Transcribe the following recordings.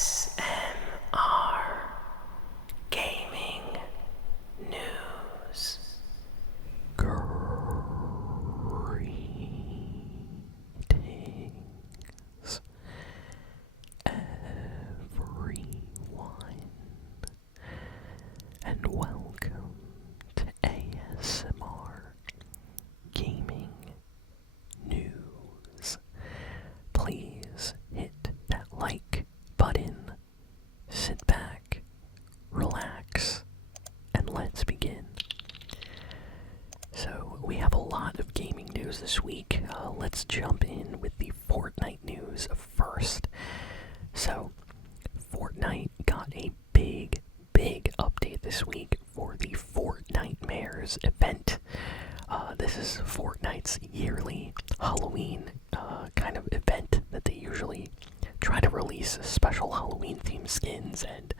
ASMR Gaming News. Greetings, everyone, and welcome to ASMR Gaming News. Please hit that like button, sit back, relax, and let's begin. So, we have a lot of gaming news this week. Let's jump in with the Fortnite news first. So, Fortnite got a big update this week for the Fortnitemares event. This is Fortnite's yearly Halloween kind of event that they usually try to release special Halloween-themed skins and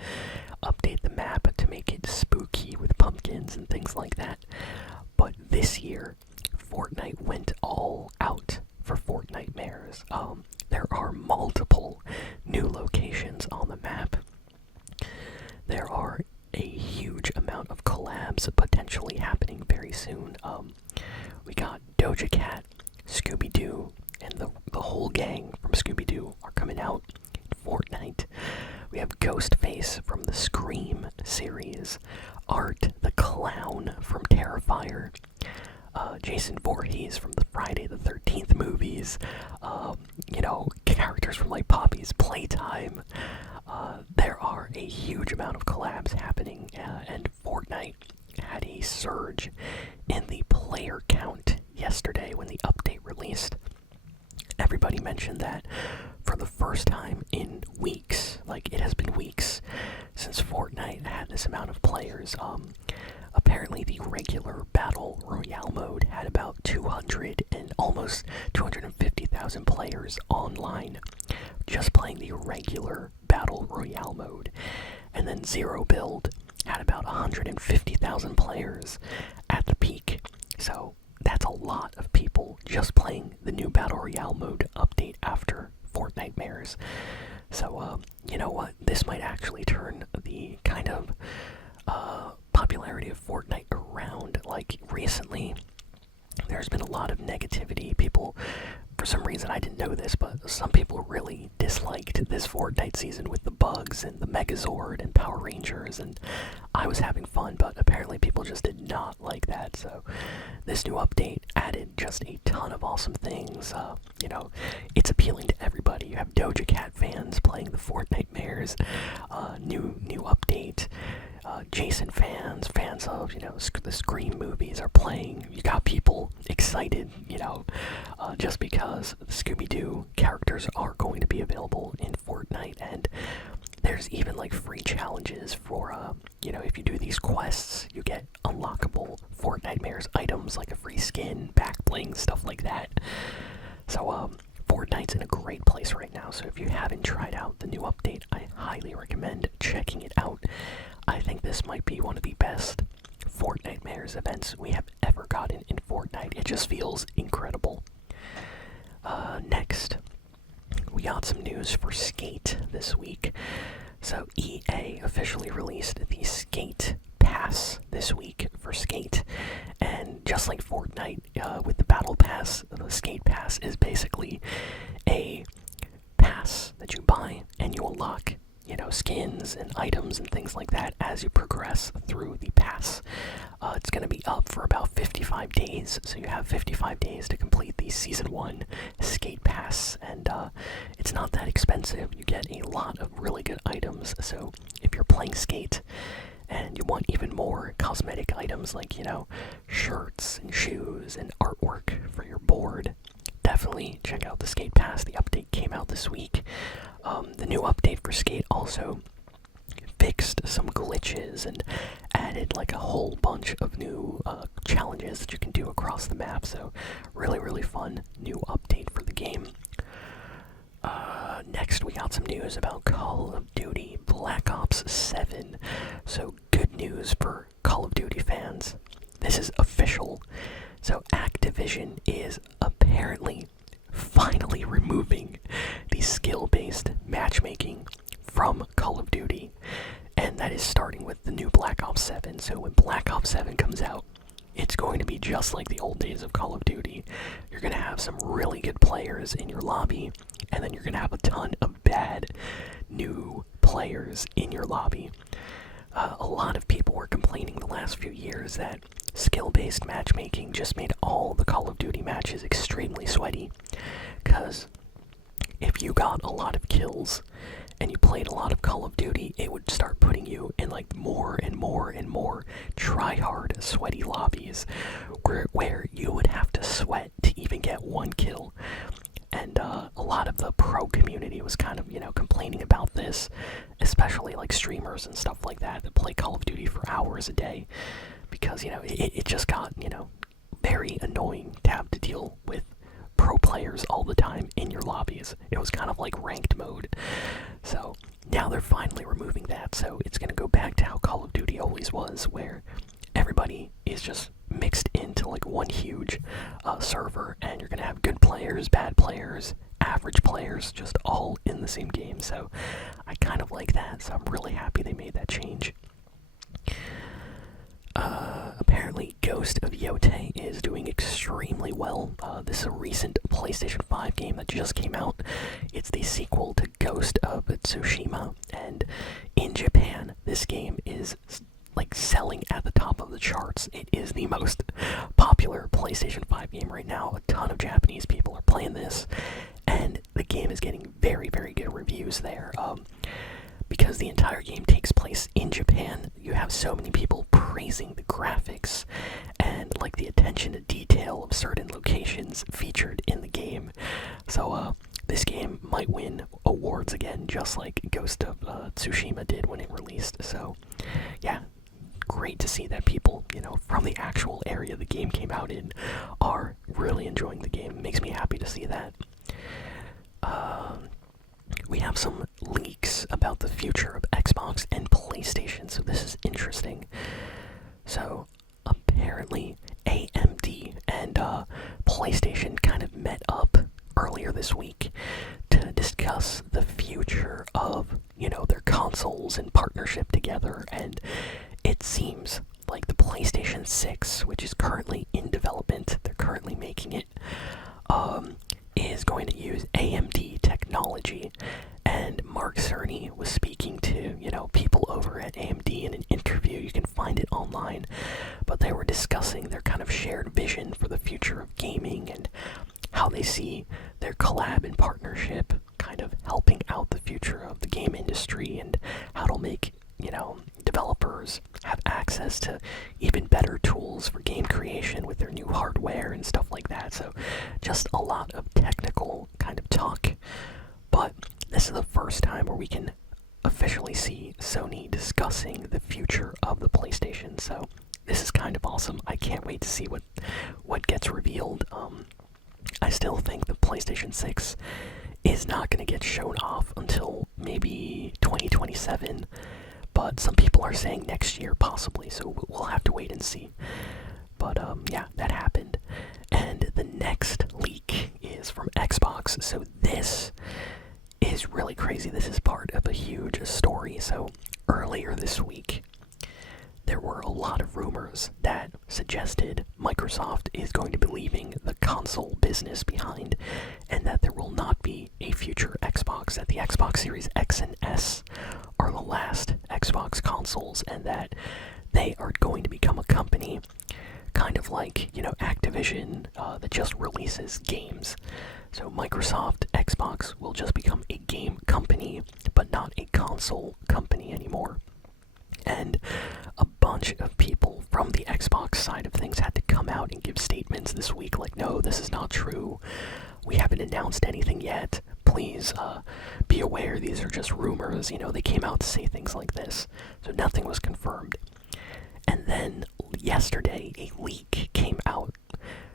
update the map to make it spooky with pumpkins and things like that. But this year, Fortnite went all out for Fortnitemares. There are multiple new locations on the map. There are a huge amount of collabs potentially happening very soon. We got Doja Cat, Scooby-Doo, and the whole gang from Scooby-Doo are coming out in Fortnite. We have Ghostface from the Scream series, Art the Clown from Terrifier, Jason Voorhees from the Friday the 13th movies, characters from like Poppy's Playtime. There are a huge amount of collabs happening, and Fortnite had a surge in the player count yesterday when the update released. Everybody mentioned that for the first time in weeks, like it has been weeks since Fortnite had this amount of players. Apparently the regular Battle Royale mode had about 200 and almost 250,000 players online just playing the regular Battle Royale mode. And then Zero Build had about 150,000 players at the peak. So that's a lot of people just playing the new Battle Royale mode update after Fortnitemares. So, you know what? This might actually turn the kind of popularity of Fortnite around. Like, recently, there's been a lot of negativity. People, for some reason, I didn't know this, but some people really disliked this Fortnite season with the bugs and the Megazord and Power Rangers, and I was having fun, but apparently people just did not like that. So this new update added just a ton of awesome things. It's appealing to everybody. You have Doja Cat fans playing the Fortnitemares, new update. Jason fans of, the Scream movies are playing. You got people excited, just because the Scooby-Doo characters are going to be available in Fortnite, and there's even like free challenges for, if you do these quests, you get unlockable Fortnitemares items like a free skin, back bling, stuff like that. So, Fortnite's in a great place right now, so if you haven't tried out the new update, I highly recommend checking it out. I think this might be one of the best Fortnitemares events we have ever gotten in Fortnite. It just feels incredible. Next, we got some news for Skate this week. So EA officially released the Skate Pass this week for Skate, and just like Fortnite, with the Battle Pass, the Skate Pass is basically a pass that you buy and you unlock, skins and items and things like that as you progress through the pass. It's going to be up for about 55 days, so you have 55 days to complete the Season 1 Skate Pass, and it's not that expensive. You get a lot of really good items, so if you're playing Skate and you want even more cosmetic items like, shirts and shoes and artwork for your board, definitely check out the Skate Pass. The update came out this week. The new update for Skate also fixed some glitches and added like a whole bunch of new challenges that you can do across the map. So really fun new update for the game. Next, we got some news about Call of Duty Black Ops 7. So good news for Call of Duty fans. This is official. So Activision is apparently finally removing the skill-based matchmaking from Call of Duty, and that is starting with the new Black Ops 7. So when Black Ops 7 comes out, it's going to be just like the old days of Call of Duty. You're going to have some really good players in your lobby, and then you're going to have a ton of bad new players in your lobby. A lot of people were complaining the last few years that skill-based matchmaking just made all the Call of Duty matches extremely sweaty, because if you got a lot of kills and you played a lot of Call of Duty, it would start putting you in like more and more and more try-hard, sweaty lobbies where you would have to sweat to even get one kill. And a lot of the pro community was kind of, complaining about this, especially like streamers and stuff like that play Call of Duty for hours a day, because, it just got, very annoying to have to deal with pro players all the time in your lobbies. It was kind of like ranked mode. So now they're finally removing that, so it's going to go back to how Call of Duty always was, where everybody is just mixed into like one huge server, and you're going to have good players, bad players, average players, just all in the same game. So I kind of like that, so I'm really happy they made that change. Apparently Ghost of Yeti is doing extremely well. This is a recent PlayStation 5 game that just came out. It's the sequel to Ghost of Tsushima, and in Japan, this game is like selling at the top of the charts. It is the most popular PlayStation 5 game right now. A ton of Japanese people are playing this, and the game is getting very, very good reviews there. Because the entire game takes place in Japan, you have so many people praising the graphics and like the attention to detail of certain locations featured in the game. So this game might win awards again, just like Ghost of Tsushima did when it released. So yeah, great to see that people, from the actual area the game came out in are really enjoying the game. It makes me happy to see that. We have some leaks about the future of Xbox and PlayStation, so this is interesting. So, apparently, AMD and PlayStation kind of met up earlier this week to discuss the future of, their consoles in partnership together, and it seems like the PlayStation 6, which is currently in development, they're currently making it, is going to use AMD technology. And Mark Cerny was speaking to, people over at AMD in an interview. You can find it online. But they were discussing their kind of shared vision for the future of gaming and how they see their collab and partnership kind of helping out the future of the game industry, and how it'll make, developers have access to even better tools for game creation with their new hardware and stuff like that. So just a lot of technical kind of talk. But this is the first time where we can officially see Sony discussing the future of the PlayStation. So this is kind of awesome. I can't wait to see what gets revealed. I still think the PlayStation 6 is not going to get shown off until maybe 2027. But some people are saying next year possibly, so we'll have to wait and see. But yeah, that happened. And the next leak is from Xbox. So this is really crazy. This is part of a huge story. So earlier this week, there were a lot of rumors that suggested Microsoft is going to be leaving the console business behind, and that there will not be a future Xbox, that the Xbox Series X and S are the last Xbox consoles, and that they are going to become a company kind of like, Activision, that just releases games. So Microsoft, Xbox will just become a game company, but not a console company anymore. And a bunch of people from the Xbox side of things had to come out and give statements this week like, no, this is not true. We haven't announced anything yet. Please be aware these are just rumors. They came out to say things like this. So nothing was confirmed. And then yesterday, a leak came out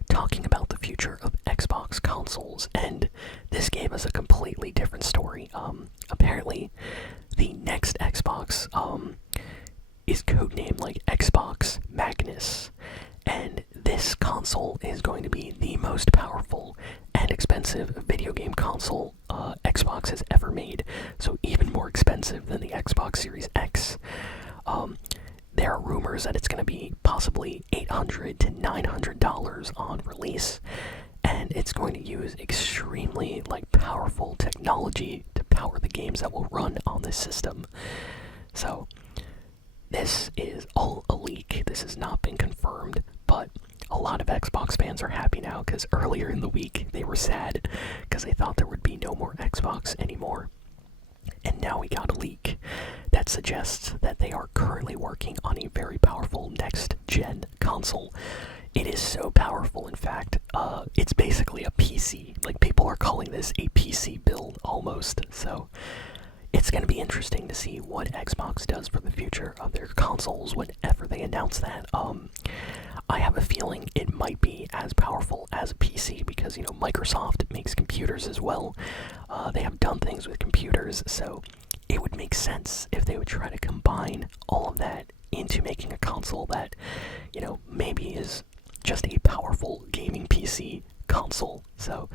talking about the future of Xbox consoles, and this gave us a completely different story. Apparently, the next Xbox is codenamed like Xbox Magnus, and this console is going to be the most powerful and expensive video game console Xbox has ever made. So even more expensive expensive than the Xbox Series X. There are rumors that it's going to be possibly $800 to $900 on release, and it's going to use extremely powerful technology to power the games that will run on this system. So this is all a leak. This has not been confirmed, but a lot of Xbox fans are happy now because earlier in the week they were sad because they thought there would be no more Xbox anymore. And now we got a leak that suggests that they are currently working on a very powerful next-gen console. It is so powerful, in fact, it's basically a PC. People are calling this a PC build, almost. So, it's going to be interesting to see what Xbox does for the future of their consoles whenever they announce that. I have a feeling it might be as powerful as a PC because, Microsoft makes computers as well. They have done things with computers, so it would make sense if they would try to combine all of that into making a console that, maybe is just a powerful gaming PC console. So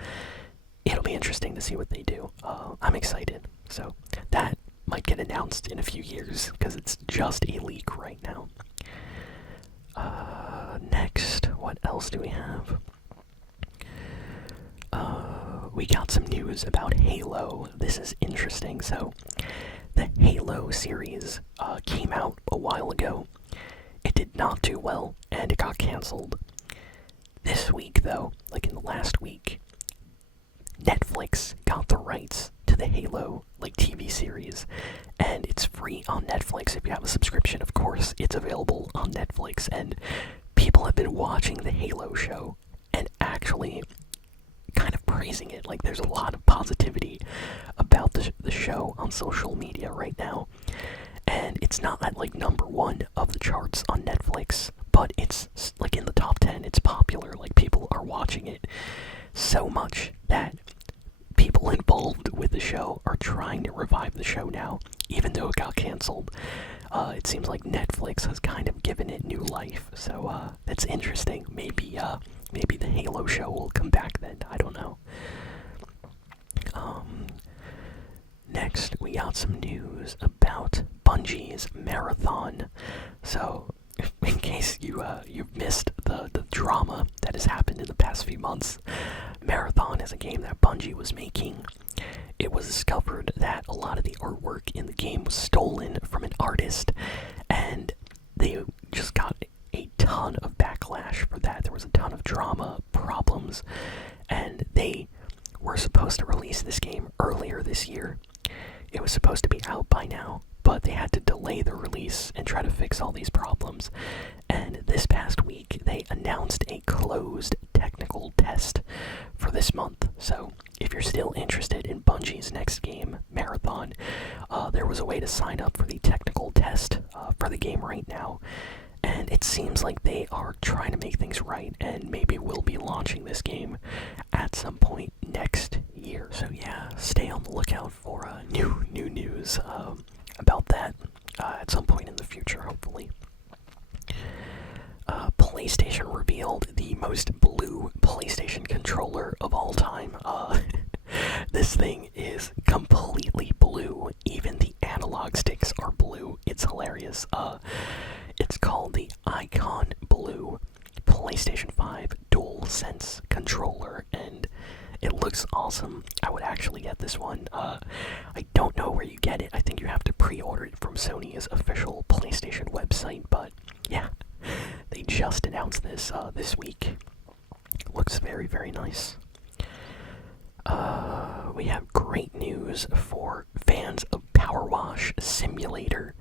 it'll be interesting to see what they do. I'm excited. So that might get announced in a few years because it's just a leak right now. Next, what else do we have? We got some news about Halo. This is interesting. So the Halo series came out a while ago. It did not do well, and it got canceled. This week, though, in the last week, Netflix got the rights to the Halo TV series, and it's free on Netflix if you have a subscription. Of course, it's available on Netflix, and people have been watching the Halo show and actually kind of praising it. There's a lot of positivity about the show on social media right now, and it's not at number one of the charts on Netflix, but it's in the top 10. It's popular. People are watching it so much that people involved with the show are trying to revive the show now, even though it got canceled. It seems like Netflix has kind of given it new life, so that's interesting. Maybe the Halo show will come back then. I don't know. Next, we got some news about Bungie's Marathon. So, in case you've missed the drama that has happened in the past few months, Marathon is a game that Bungie was making. It was discovered that a lot of the artwork in the game was stolen from an artist, and they just got a ton of backlash for that. There was a ton of drama, problems, and they were supposed to release this game earlier this year. It was supposed to be out by now, but they had to delay the release and try to fix all these problems. And this past week, they announced a closed technical test for this month. So if you're still interested in Bungie's next game, Marathon, there was a way to sign up for the technical test for the game right now. And it seems like they are trying to make things right, and maybe we'll be launching this game at some point next year. So yeah, stay on the lookout for new news about that at some point in the future, hopefully. PlayStation revealed the most blue PlayStation controller of all time. This thing is completely blue. Even the analog sticks are blue. It's hilarious. It's called the Icon Blue PlayStation 5 DualSense controller, and it looks awesome. I would actually get this one. I don't know where you get it. I think you have to pre-order it from Sony's official PlayStation website, but yeah, they just announced this this week. Looks very, very nice. We have great news for fans of Power Wash Simulator.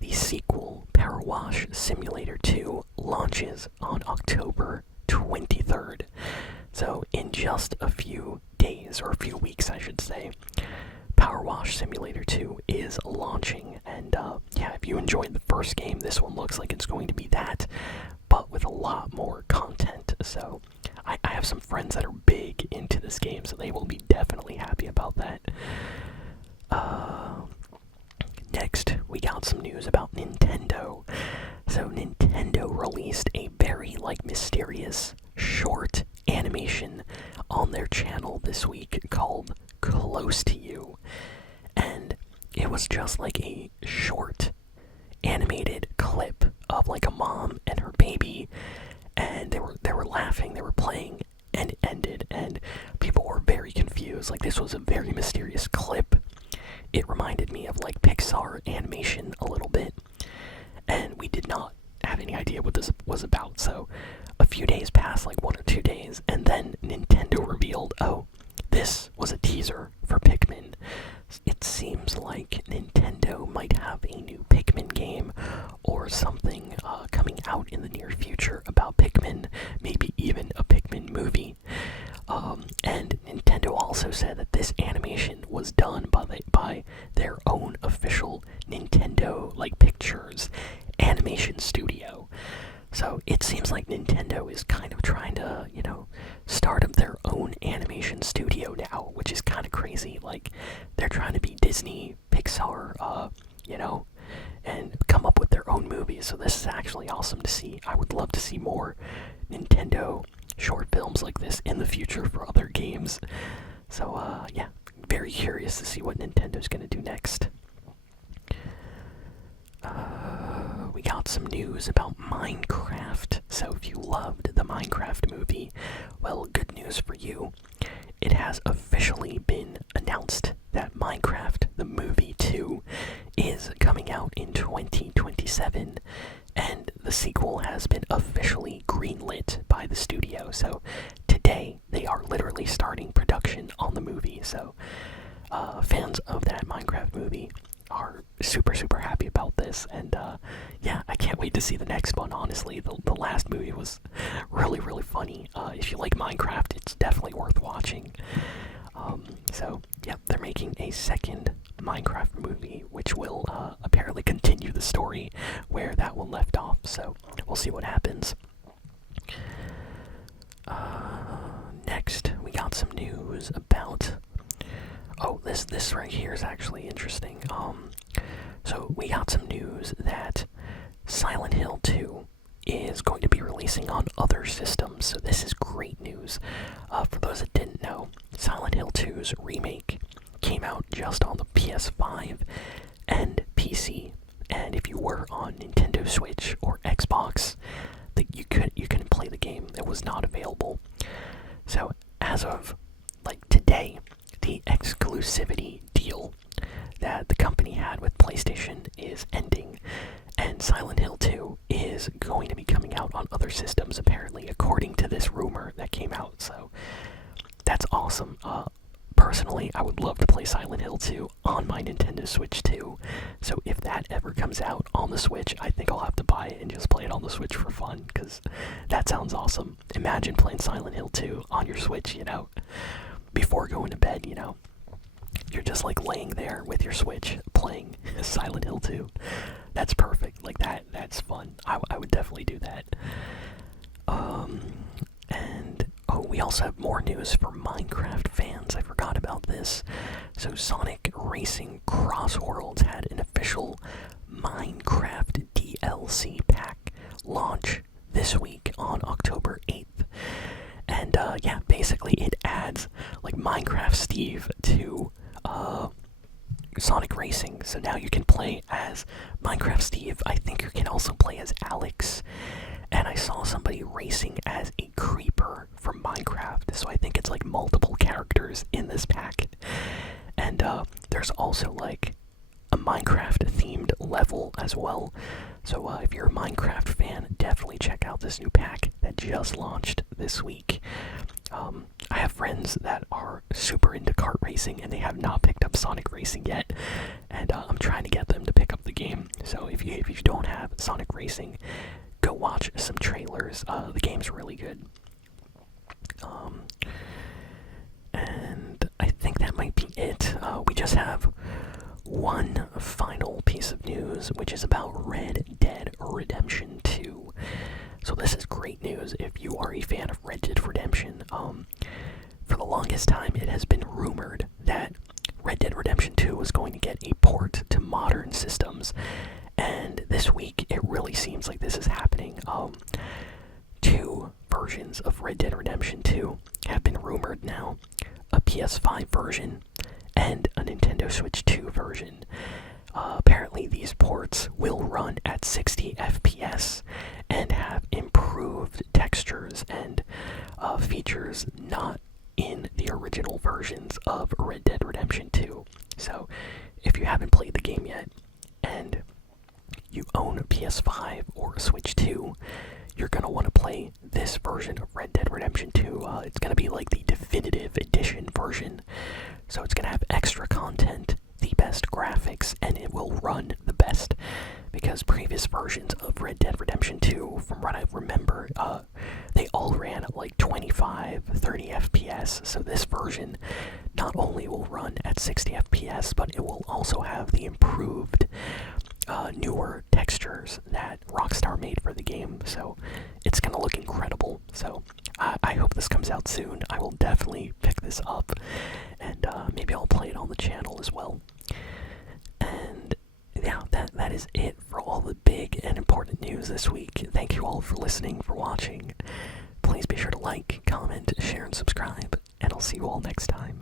The sequel, Power Wash Simulator 2, launches on October 23rd. So in just a few days, or a few weeks I should say, Power Wash Simulator 2 is launching. And yeah, if you enjoyed the first game, this one looks like it's going to be that, but with a lot more content. So I have some friends that are big into this game, so they will be definitely happy about that. Next, we got some news about Nintendo. So Nintendo released a very mysterious short animation on their channel this week called Close to You. And it was just like a short animated clip of like a mom and her baby, and they were laughing, they were playing, and it ended, and people were very confused. Like, this was a very mysterious clip. It reminded me of like Pixar animation a little bit, and we did not have any idea what this was about. So a few days passed, like 1 or 2 days, and then Nintendo revealed, oh, this was a teaser for Pikmin. It seems like Nintendo might have a new Pikmin game or something coming out in the near future about Pikmin, maybe even a Pikmin movie. And Nintendo also said that this animation was done by their own official Nintendo Pictures animation studio. So it seems like Nintendo is kind of trying to, start up their own animation studio now, which is kind of crazy. Like, they're trying to be Disney, Pixar, and come up with their own movies. So this is actually awesome to see. I would love to see more Nintendo short films like this in the future for other games. So, yeah, very curious to see what Nintendo's gonna do next. We got some news about Minecraft. So if you loved the Minecraft movie, well, good news for you. It has officially been announced that Minecraft, the movie 2, is coming out in 2027, and the sequel has been officially greenlit by the studio. So today, they are literally starting production on the movie. So fans of that Minecraft movie are super happy about this, and yeah, I can't wait to see the next one. Honestly, the last movie was really funny. If you like Minecraft, it's definitely worth watching. So yeah, they're making a second Minecraft movie, which will apparently continue the story where that one left off. So we'll see what happens. Next, we got some news about. Oh, this right here is actually interesting. So we got some news that Silent Hill 2 is going to be releasing on other systems. So this is great news. For those that didn't know, Silent Hill 2's remake came out just on the PS5 and PC. And if you were on Nintendo Switch or Xbox, you couldn't play the game. It was not available. So as of today, the exclusivity deal that the company had with PlayStation is ending, and Silent Hill 2 is going to be coming out on other systems, apparently, according to this rumor that came out. So that's awesome. Personally, I would love to play Silent Hill 2 on my Nintendo Switch too. So if that ever comes out on the Switch, I think I'll have to buy it and just play it on the Switch for fun, because that sounds awesome. Imagine playing Silent Hill 2 on your Switch, before going to bed, You're just laying there with your Switch playing Silent Hill 2. That's perfect. That's fun. I would definitely do that. And we also have more news for Minecraft fans. I forgot about this. So Sonic Racing Cross Worlds had an official Minecraft DLC pack launch this week on October 8th. And yeah, basically it adds Minecraft Steve to Sonic Racing. So now you can play as Minecraft Steve. I think you can also play as Alex. And I saw somebody racing as a creeper from Minecraft. So I think it's multiple characters in this pack. And there's also a Minecraft themed level as well. So if you're a Minecraft fan, definitely check out this new pack that just launched this week. I have friends that are super into kart racing, and they have not picked up Sonic Racing yet, and I'm trying to get them to pick up the game. So if you don't have Sonic Racing, go watch some trailers. The game's really good. And I think that might be it. We just have one final piece of news, which is about Red Dead Redemption 2. So this is great news if you are a fan of Red Dead Redemption. For the longest time, it has been rumored that Red Dead Redemption 2 was going to get a port to modern systems, and this week it really seems like this is happening. Two versions of Red Dead Redemption 2 have been rumored now, a PS5 version and a Nintendo Switch 2 version. Apparently, these ports will run at 60 FPS and have improved textures and features not in the original versions of Red Dead Redemption 2. So, if you haven't played the game yet and you own a PS5 or a Switch 2, you're going to want to play this version of Red Dead Redemption 2. It's going to be like the definitive edition version. So it's going to have extra content, the best graphics, and it will run the best. Because previous versions of Red Dead Redemption 2, from what I remember, they all ran at like 25, 30 FPS. So this version not only will run at 60 FPS, but it will also have the improved newer textures that Rockstar made for the game, so it's gonna look incredible. So I hope this comes out soon. I will definitely pick this up, and maybe I'll play it on the channel as well. And yeah, that is it for all the big and important news this week. Thank you all for listening, for watching. Please be sure to like, comment, share, and subscribe, and I'll see you all next time.